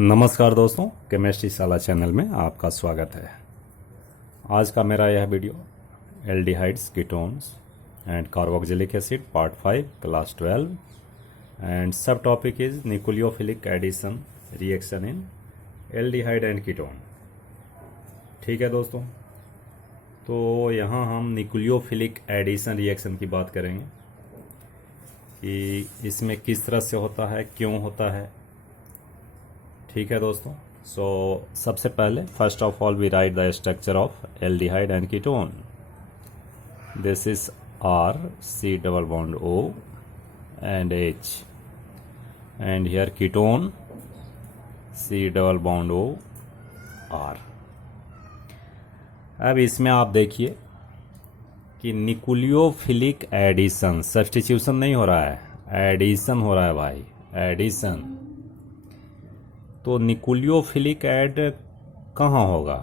नमस्कार दोस्तों, केमिस्ट्री शाला चैनल में आपका स्वागत है। आज का मेरा यह video aldehydes, ketones and carboxylic acid part 5 class 12 and subtopic is nucleophilic addition reaction in aldehyde and ketone. ठीक है दोस्तों, तो यहाँ हम न्यूक्लियोफिलिक एडिशन रिएक्शन की बात करेंगे कि इसमें किस तरह से होता है, क्यों होता है। ठीक है दोस्तों, सो सबसे पहले first of all we write the structure of aldehyde and ketone. This is R C double bond O and H and here ketone C double bond O R। अब इसमें आप देखिए कि न्यूक्लियोफिलिक एडिशन, सब्स्टिट्यूशन नहीं हो रहा है, addition हो रहा है भाई, एडिशन। तो न्यूक्लियोफिलिक ऐड कहाँ होगा?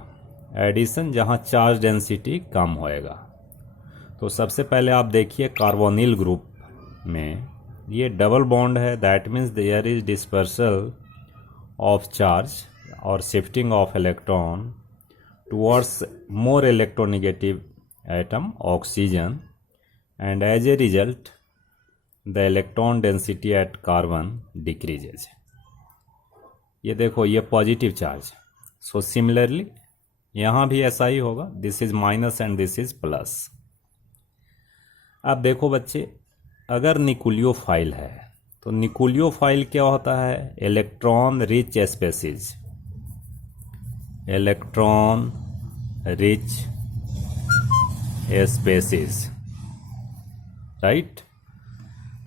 एडिशन जहाँ चार्ज डेंसिटी कम होएगा। तो सबसे पहले आप देखिए कार्बोनिल ग्रुप में ये डबल बॉन्ड है, that means there is dispersal of charge और shifting of electron towards more electronegative atom oxygen and as a result the electron density at carbon decreases. ये देखो, ये पॉजिटिव चार्ज। सो सिमिलरली यहाँ भी ऐसा ही होगा, this is minus and this is plus. अब देखो बच्चे, अगर न्यूक्लियोफाइल है तो न्यूक्लियोफाइल क्या होता है? Electron rich species, electron rich species, right.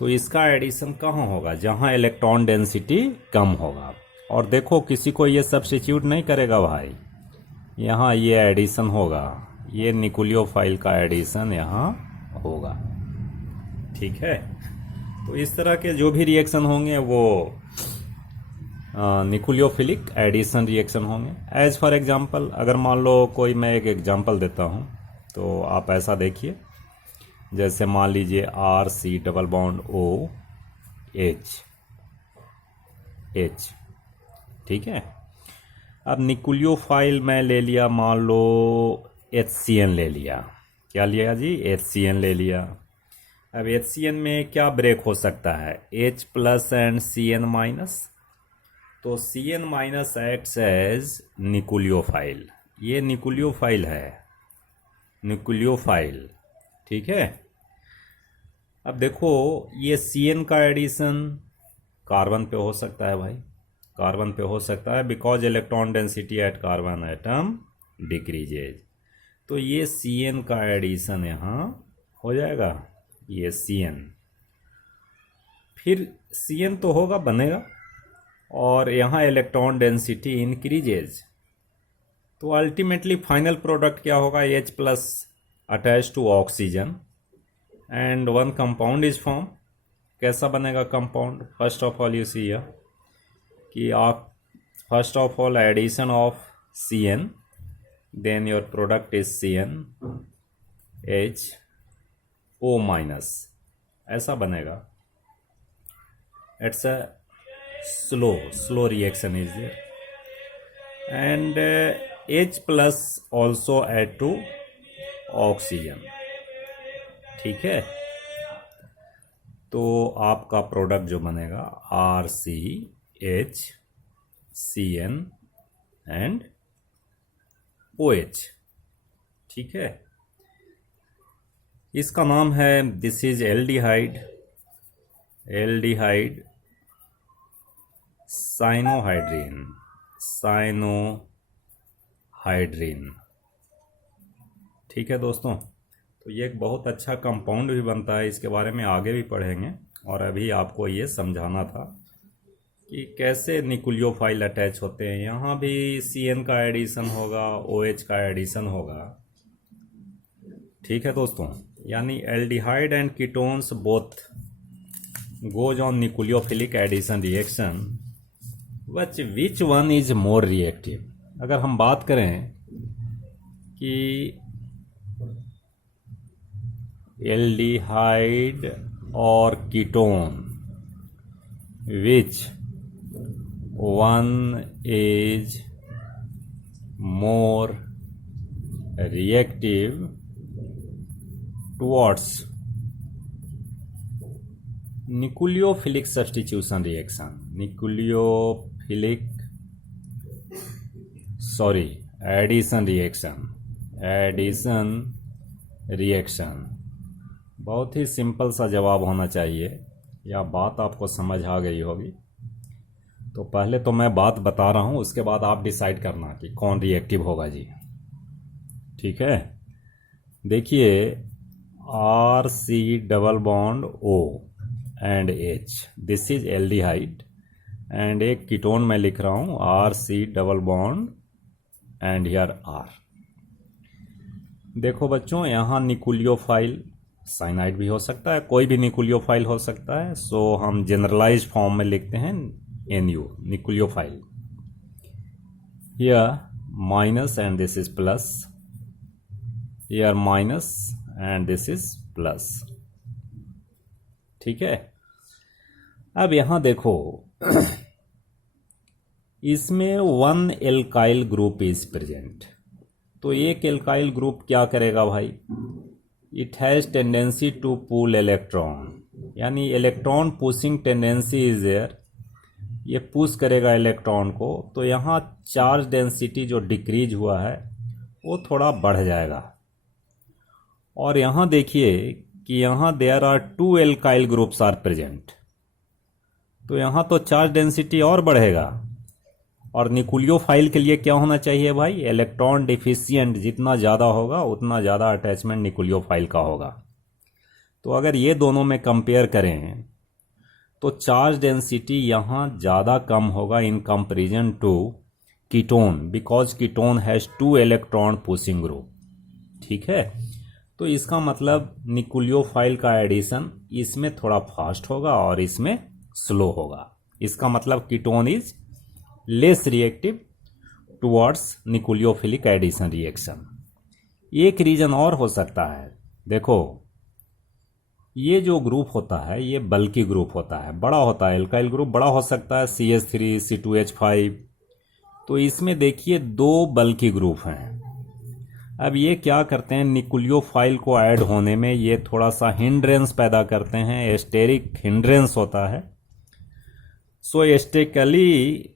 तो इसका एडिशन कहाँ होगा? जहाँ इलेक्ट्रॉन डेंसिटी कम होगा। और देखो, किसी को ये सब्स्टिट्यूट नहीं करेगा भाई, यहाँ ये एडिशन होगा, ये न्यूक्लियोफाइल का एडिशन यहाँ होगा। ठीक है, तो इस तरह के जो भी रिएक्शन होंगे वो न्यूक्लियोफिलिक एडिशन रिएक्शन होंगे। एज फॉर एग्जांपल, अगर मान लो कोई, मैं एक एग्जांपल देता हूँ, तो आप ऐसा देखिए, जैसे मान लीजिए R C double bond O H, ठीक है। अब न्यूक्लियोफाइल में ले लिया, मान लो HCN ले लिया। क्या लिया जी? HCN ले लिया। अब HCN में क्या ब्रेक हो सकता है? H plus and CN minus. तो CN minus acts as nucleophile. ये न्यूक्लियोफाइल है, न्यूक्लियोफाइल, ठीक है। अब देखो, ये CN का एडिशन कार्बन पे हो सकता है भाई, कार्बन पे हो सकता है, because electron density at carbon atom decreases. तो ये CN का एडिशन यहाँ हो जाएगा, ये CN। फिर CN तो होगा, बनेगा, और यहाँ इलेक्ट्रॉन डेंसिटी इंक्रीजेज। तो अल्टीमेटली फाइनल प्रोडक्ट क्या होगा? H plus attach to oxygen and one compound is form. कैसा बनेगा compound? First of all you see here कि आप first of all addition of CN, then your product is CN H O minus, ऐसा बनेगा। It's a slow reaction is there and H plus also add to oxygen, ठीक है। तो आपका product जो बनेगा RCH CN एंड OH, ठीक है। इसका नाम है, this is aldehyde, aldehyde cyanohydrin, cyanohydrin, ठीक है दोस्तों। तो ये एक बहुत अच्छा कंपाउंड भी बनता है, इसके बारे में आगे भी पढ़ेंगे। और अभी आपको ये समझाना था कि कैसे न्यूक्लियोफाइल अटैच होते हैं। यहाँ भी CN का एडिशन होगा, OH का एडिशन होगा, ठीक है दोस्तों। यानी aldehyde and ketones both goes on nucleophilic addition reaction, but which one is more reactive? अगर हम बात करें कि एल्डिहाइड और ketone, which one is more reactive towards nucleophilic substitution reaction, addition reaction। बहुत ही सिंपल सा जवाब होना चाहिए, या बात आपको समझ आ गई होगी। तो पहले तो मैं बात बता रहा हूँ, उसके बाद आप डिसाइड करना कि कौन रिएक्टिव होगा जी। ठीक है, देखिए RC double bond O and H, this is aldehyde, and एक कीटोन मैं लिख रहा हूँ RC double bond and here R। देखो बच्चों, यहाँ निकुलियोफाइल साइनाइड भी हो सकता है, कोई भी निकुलियोफाइल हो सकता है। सो हम जनरलाइज फॉर्म में लिखते हैं NU, nucleophile। Here minus and this is plus, here minus and this is plus। ठीक है, अब यहां देखो इसमें one alkyl group is present. तो एक एल्काइल ग्रुप क्या करेगा भाई, it has tendency to pull electron, यानी electron pushing tendency is there, ये पुश करेगा इलेक्ट्रॉन को। तो यहाँ चार्ज डेंसिटी जो डिक्रीज हुआ है वो थोड़ा बढ़ जाएगा। और यहाँ देखिए कि यहाँ there are two alkyl groups are present, तो यहाँ तो चार्ज डेंसिटी और बढ़ेगा। और निकुलियोफाइल के लिए क्या होना चाहिए भाई, इलेक्ट्रॉन डिफिशियंट जितना ज़्यादा होगा उतना ज़्यादा अटैचमेंट निकुलियोफाइल का होगा। तो अगर ये दोनों में कंपेयर करें तो चार्ज डेंसिटी यहाँ ज़्यादा कम होगा in comparison to ketone, because ketone has two electron pushing group. ठीक है, तो इसका मतलब निकुलियोफाइल का एडिशन इसमें थोड़ा फास्ट होगा और इसमें स्लो होगा। इसका मतलब ketone is less reactive towards nucleophilic addition reaction. एक रीजन और हो सकता है, देखो ये जो ग्रुप होता है ये बल्कि ग्रुप होता है, बड़ा होता है, एल्काइल ग्रुप बड़ा हो सकता है, CH3 C2H5। तो इसमें देखिए दो बल्कि ग्रुप हैं। अब ये क्या करते हैं, निकुलियोफाइल को ऐड होने में ये थोड़ा सा हिंड्रेंस पैदा करते हैं, एस्टेरिक हिंड्रेंस होता है। सो एस्टेरिकली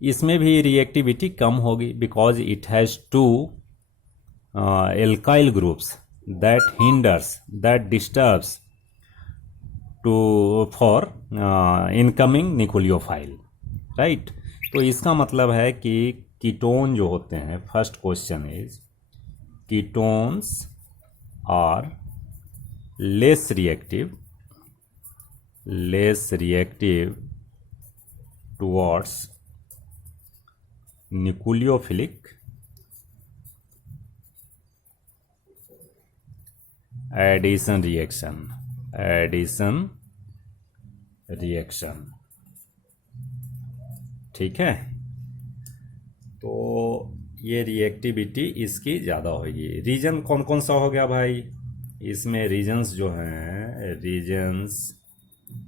इसमें भी रिएक्टिविटी कम होगी, because it has two alkyl groups that hinders, that disturbs for incoming nucleophile, right? तो इसका मतलब है कि कीटोन जो होते हैं, first question is ketones are less reactive towards nucleophilic addition reaction. ठीक है, तो ये रिएक्टिविटी इसकी ज़्यादा होगी। रीजन कौन कौन सा हो गया भाई, इसमें रीजन्स जो हैं, रीजन्स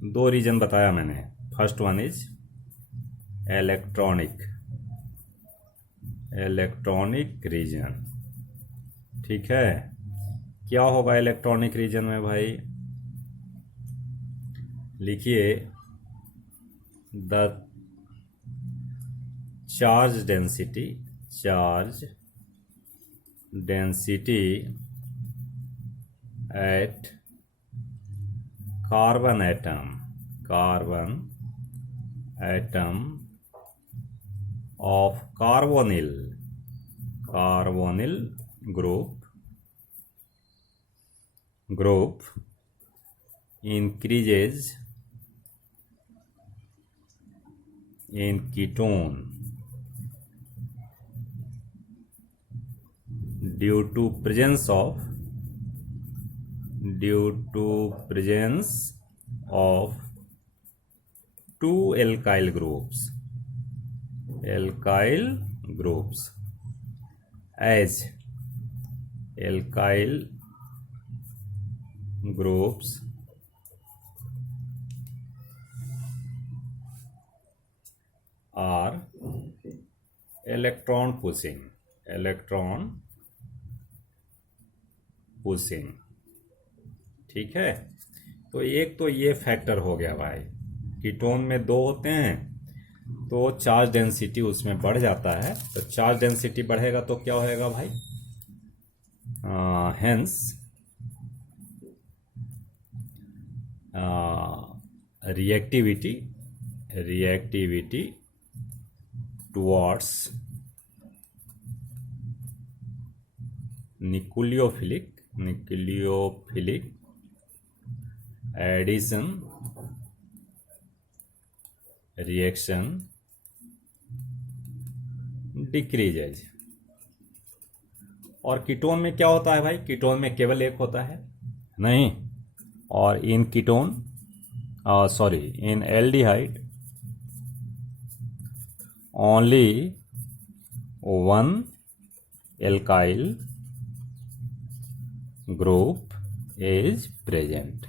दो रीजन बताया मैंने। First one is electronic reason. ठीक है, क्या होगा इलेक्ट्रॉनिक रीजन में भाई, लिखिए the charge density at carbon atom of carbonyl group increases in ketone due to presence of two alkyl groups as alkyl groups are electron pushing, ठीक है। तो एक तो ये फैक्टर हो गया भाई, कीटोन में दो होते हैं तो चार्ज डेंसिटी उसमें बढ़ जाता है, तो चार्ज डेंसिटी बढ़ेगा तो क्या होएगा भाई, hence reactivity towards nucleophilic addition reaction decreases. और कीटोन में क्या होता है भाई, कीटोन में केवल एक होता है नहीं, और in ketone in aldehyde only one alkyl group is present,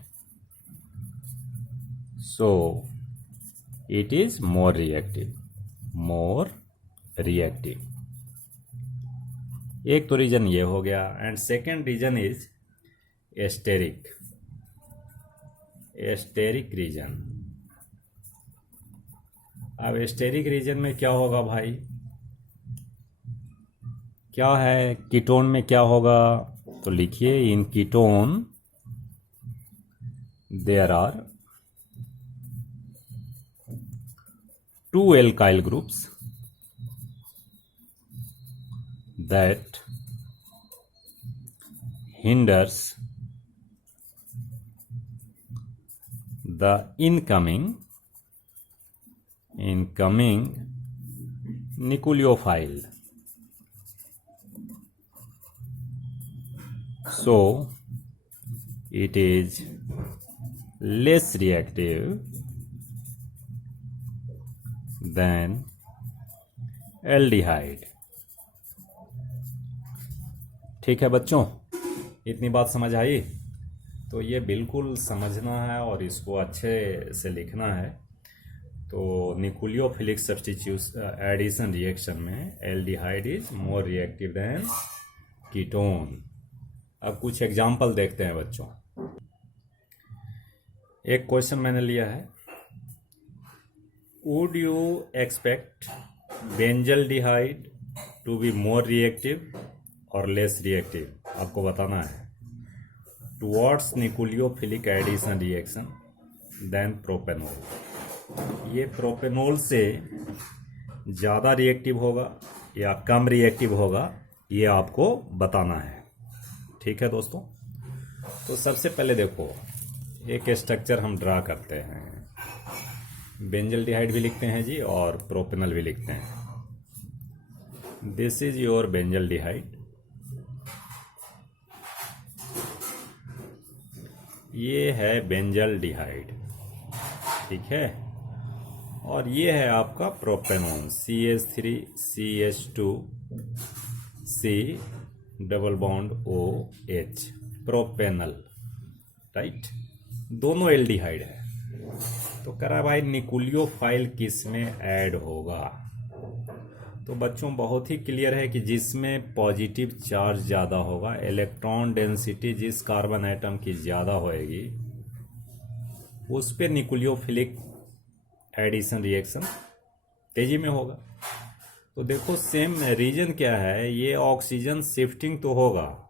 so it is more reactive। एक तो रीजन ये हो गया, and second reason is steric reason. अब एस्टेरिक रीजन में क्या होगा भाई, क्या है कीटोन में क्या होगा, तो लिखिए in ketone there are two alkyl groups that hinders the incoming nucleophile, so it is less reactive than aldehyde। ठीक है बच्चों, इतनी बात समझ आई। तो ये बिल्कुल समझना है और इसको अच्छे से लिखना है। तो न्यूक्लियोफिलिक सब्स्टिट्यूशन एडिशन रिएक्शन में aldehyde is more reactive than ketone. अब कुछ एग्जाम्पल देखते हैं बच्चों। एक क्वेश्चन मैंने लिया है, would you expect benzaldehyde to be more reactive और लेस रिएक्टिव, आपको बताना है, towards nucleophilic addition reaction than propanol. ये प्रोपेनॉल से ज़्यादा रिएक्टिव होगा या कम रिएक्टिव होगा, ये आपको बताना है। ठीक है दोस्तों, तो सबसे पहले देखो एक स्ट्रक्चर हम ड्रा करते हैं, बेंजल्डिहाइड भी लिखते हैं जी और प्रोपेनॉल भी लिखते हैं। दिस इज योर बेंजल्डिहाइड, ये है बेंजल्डिहाइड, ठीक है, और ये है आपका propanol CH3CH2C double bond OH, propanal, right. दोनों एल्डिहाइड है। तो कह रहा भाई न्यूक्लियोफाइल किस में ऐड होगा, तो बच्चों बहुत ही क्लियर है कि जिसमें पॉजिटिव चार्ज ज़्यादा होगा, इलेक्ट्रॉन डेंसिटी जिस कार्बन एटम की ज़्यादा होएगी उस पे न्यूक्लियोफिलिक एडिशन रिएक्शन तेजी में होगा। तो देखो सेम रीजन क्या है, ये ऑक्सीजन शिफ्टिंग तो होगा,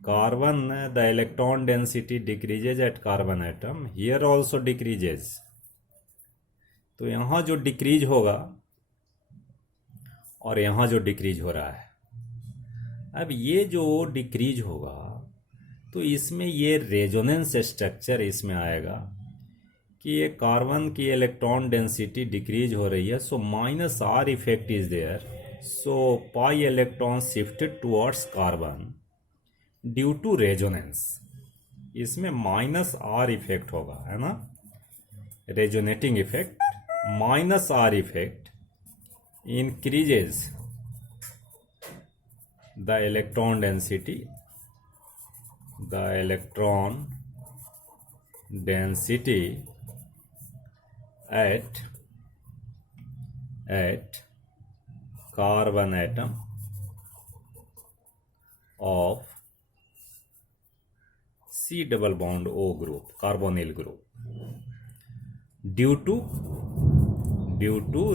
carbon the electron density decreases at carbon atom, here also decreases. तो यहाँ जो डिक्रीज होगा और यहाँ जो डिक्रीज हो रहा है, अब ये जो डिक्रीज होगा तो इसमें ये रेजोनेंस स्ट्रक्चर इसमें आएगा कि ये कार्बन की इलेक्ट्रॉन डेंसिटी डिक्रीज हो रही है, so minus R effect is there, so pi electron shifted towards carbon due to resonance. इसमें माइनस आर इफेक्ट होगा, है ना, resonating effect, minus R effect increases the electron density at at carbon atom of C double bond O group, carbonyl group, due to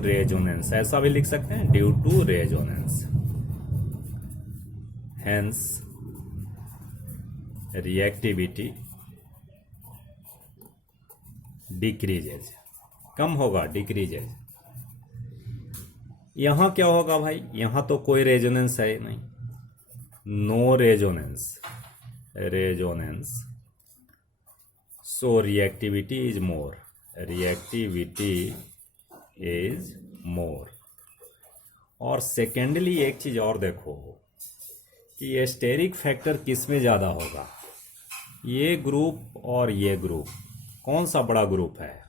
resonance, ऐसा भी लिख सकते हैं, due to resonance, hence reactivity decreases, कम होगा, डिक्रीजेज। यहां क्या होगा भाई, यहां तो कोई रेजोनेंस है नहीं, no resonance, so reactivity is more, और सेकेंडली एक चीज और देखो कि स्टेरिक फैक्टर किस में ज्यादा होगा, ये ग्रुप और ये ग्रुप, कौन सा बड़ा ग्रुप है,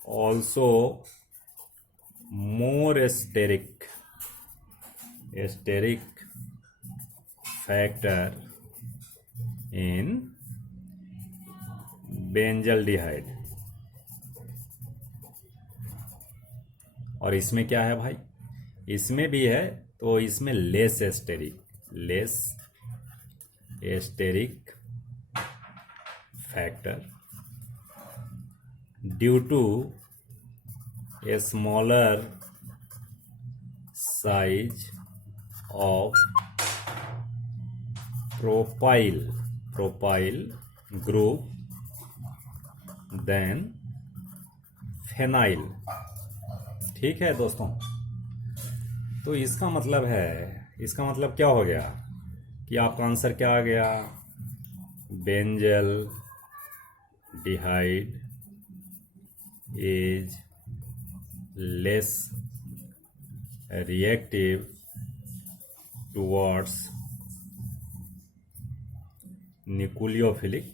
also more steric factor in benzaldehyde. और इसमें क्या है भाई, इसमें भी है, तो इसमें less steric factor due to a smaller size of propyl group than phenyl. ठीक है दोस्तों, तो इसका मतलब क्या हो गया कि आपका आंसर क्या आ गया, benzaldehyde is less reactive towards nucleophilic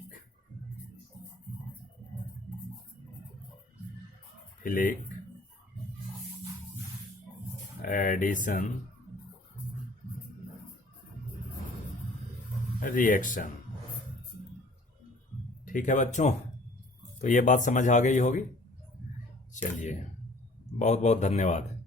addition reaction. ठीक है बच्चों, तो ये बात समझ आ गई होगी। चलिए, बहुत बहुत धन्यवाद।